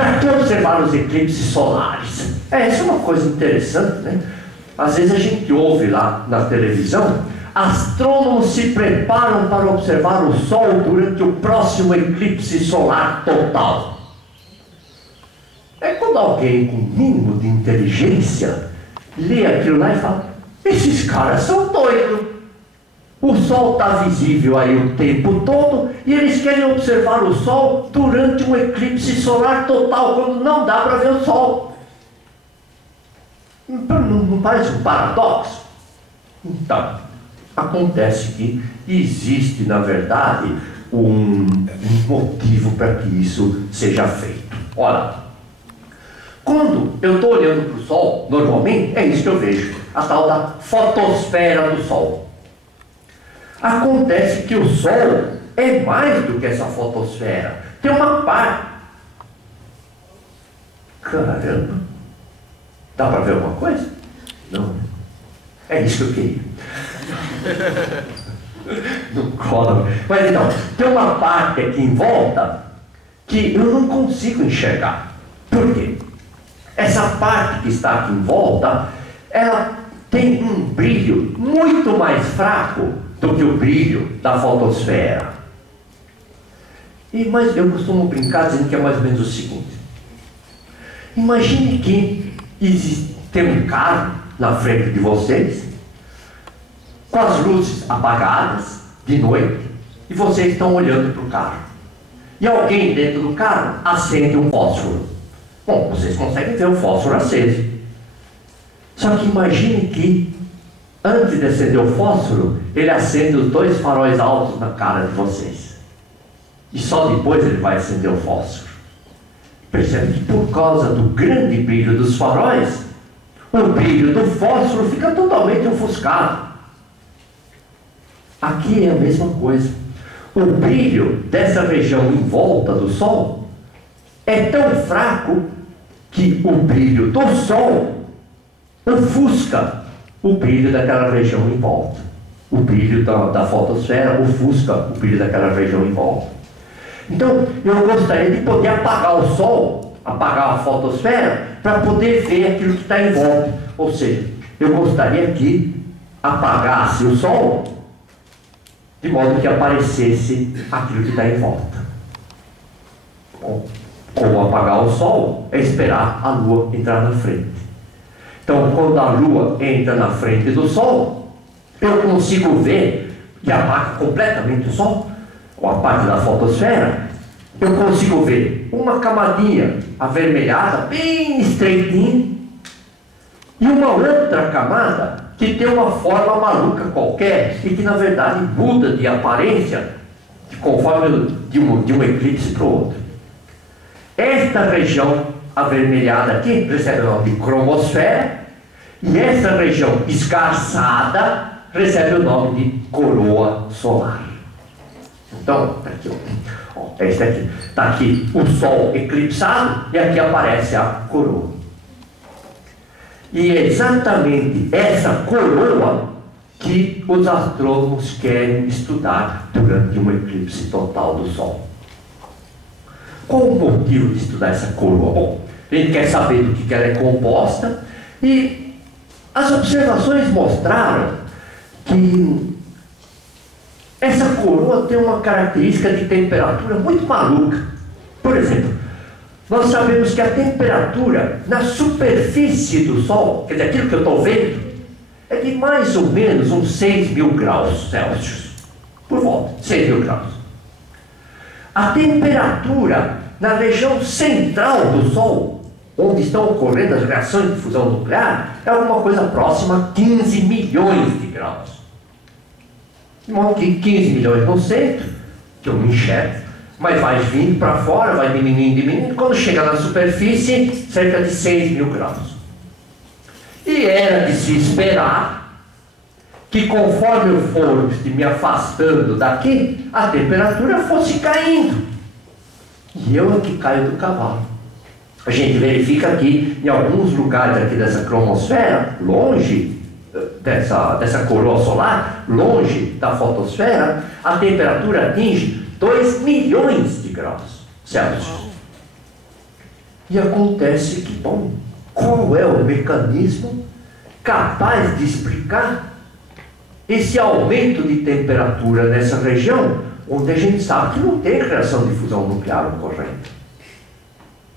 Para que observar os eclipses solares? Essa é uma coisa interessante, né? Às vezes a gente ouve lá na televisão, astrônomos se preparam para observar o Sol durante o próximo eclipse solar total. É quando alguém com mínimo de inteligência lê aquilo lá e fala: esses caras são doidos. O Sol está visível aí o tempo todo e eles querem observar o Sol durante um eclipse solar total, quando não dá para ver o Sol. Não parece um paradoxo? Então, acontece que existe, na verdade, um motivo para que isso seja feito. Olha, quando eu estou olhando para o Sol, normalmente é isso que eu vejo, a tal da fotosfera do Sol. Acontece que o Sol é mais do que essa fotosfera. Tem uma parte. Caramba! Dá para ver alguma coisa? Não. É isso que eu queria. Não cola. Mas então, tem uma parte aqui em volta que eu não consigo enxergar. Por quê? Essa parte que está aqui em volta, ela tem um brilho muito mais fraco do que o brilho da fotosfera. Mas eu costumo brincar dizendo que é mais ou menos o seguinte: imagine que tem um carro na frente de vocês, com as luzes apagadas de noite, e vocês estão olhando para o carro. E alguém dentro do carro acende um fósforo. Bom, vocês conseguem ver o fósforo aceso. Só que imagine que, antes de acender o fósforo, ele acende os dois faróis altos na cara de vocês. E só depois ele vai acender o fósforo. Percebe que por causa do grande brilho dos faróis, o brilho do fósforo fica totalmente ofuscado. Aqui é a mesma coisa. O brilho dessa região em volta do Sol é tão fraco que o brilho do Sol ofusca o brilho daquela região em volta. O brilho da fotosfera ofusca o brilho daquela região em volta. Então, eu gostaria de poder apagar o Sol, apagar a fotosfera, para poder ver aquilo que está em volta. Ou seja, eu gostaria que apagasse o Sol, de modo que aparecesse aquilo que está em volta. Bom, como apagar o Sol é esperar a Lua entrar na frente. Então, quando a Lua entra na frente do Sol, eu consigo ver e apaga completamente o Sol, com a parte da fotosfera. Eu consigo ver uma camadinha avermelhada, bem estreitinha, e uma outra camada que tem uma forma maluca qualquer e que na verdade muda de aparência conforme de um eclipse para o outro. Esta região avermelhada aqui recebe o nome de cromosfera, e essa região esgarçada recebe o nome de coroa solar. Então, está aqui, esse aqui. Está aqui o Sol eclipsado e aqui aparece a coroa. E é exatamente essa coroa que os astrônomos querem estudar durante um eclipse total do Sol. Qual o motivo de estudar essa coroa? Bom, a gente quer saber do que ela é composta, e as observações mostraram que essa coroa tem uma característica de temperatura muito maluca. Por exemplo, nós sabemos que a temperatura na superfície do Sol, quer dizer, aquilo que eu estou vendo, é de mais ou menos uns 6.000 graus Celsius. Por volta, 6.000 graus. A temperatura na região central do Sol, onde estão ocorrendo as reações de fusão nuclear, é alguma coisa próxima a 15 milhões de graus. De modo que 15 milhões no centro, que eu me enxergo, mas vai vindo para fora, vai diminuindo, quando chega na superfície, cerca de 6.000 graus. E era de se esperar que conforme eu for me afastando daqui, a temperatura fosse caindo. E eu é que caio do cavalo. A gente verifica aqui, em alguns lugares aqui dessa cromosfera, longe dessa coroa solar, longe da fotosfera, a temperatura atinge 2 milhões de graus Celsius. E acontece que, bom, qual é o mecanismo capaz de explicar esse aumento de temperatura nessa região, onde a gente sabe que não tem reação de fusão nuclear ocorrendo?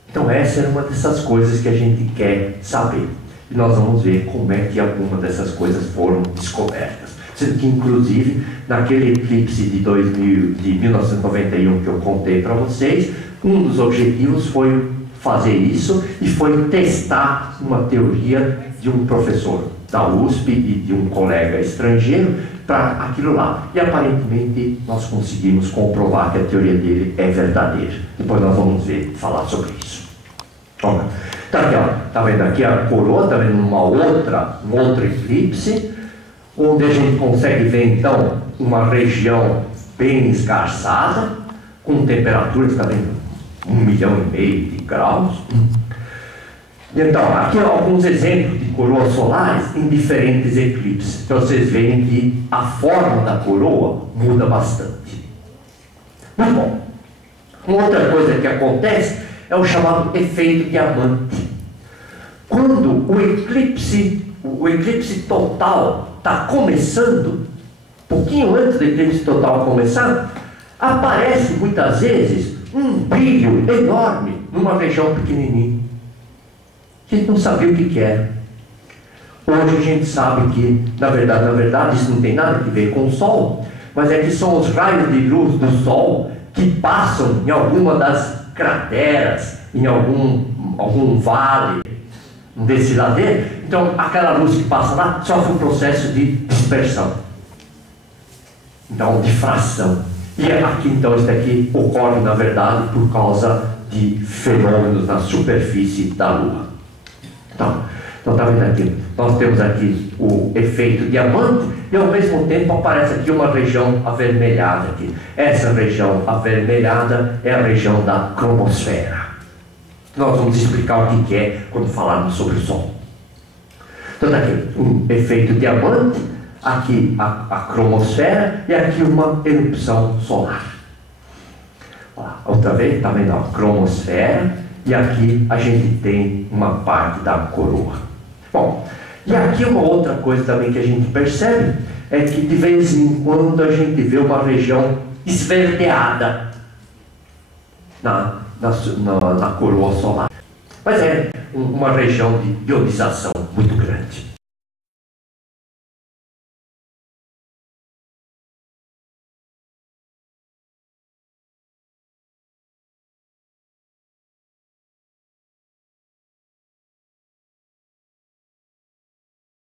Então essa é uma dessas coisas que a gente quer saber. E nós vamos ver como é que algumas dessas coisas foram descobertas. Sendo que, inclusive, naquele eclipse de 1991 que eu contei para vocês, um dos objetivos foi fazer isso e foi testar uma teoria de um professor da USP e de um colega estrangeiro para aquilo lá. E aparentemente nós conseguimos comprovar que a teoria dele é verdadeira. Depois nós vamos falar sobre isso. Ó, tá aqui, ó, tá vendo aqui a coroa, tá vendo um outro eclipse, onde a gente consegue ver então uma região bem esgarçada, com temperatura, está vendo, 1,5 milhão de graus. Então, aqui alguns exemplos de coroas solares em diferentes eclipses. Então vocês veem que a forma da coroa muda bastante. Muito bom. Uma outra coisa que acontece é o chamado efeito diamante. Quando o eclipse total está começando, pouquinho antes do eclipse total começar, aparece muitas vezes um brilho enorme numa região pequenininha. A gente não sabia o que era. Hoje a gente sabe que, na verdade, isso não tem nada a ver com o Sol, mas é que são os raios de luz do Sol que passam em alguma das crateras, em algum vale, um desfiladeiro. Então, aquela luz que passa lá sofre um processo de dispersão, então, difração. E aqui, então, isso daqui ocorre, na verdade, por causa de fenômenos na superfície da Lua. Então tá vendo aqui? Nós temos aqui o efeito diamante e, ao mesmo tempo, aparece aqui uma região avermelhada aqui. Essa região avermelhada é a região da cromosfera. Nós vamos explicar o que é quando falarmos sobre o Sol. Então tá aqui um efeito diamante, aqui a cromosfera e aqui uma erupção solar. Outra vez, tá vendo a cromosfera e aqui a gente tem uma parte da coroa. Bom, e aqui uma outra coisa também que a gente percebe é que de vez em quando a gente vê uma região esverdeada na coroa solar. Mas é uma região de ionização muito grande.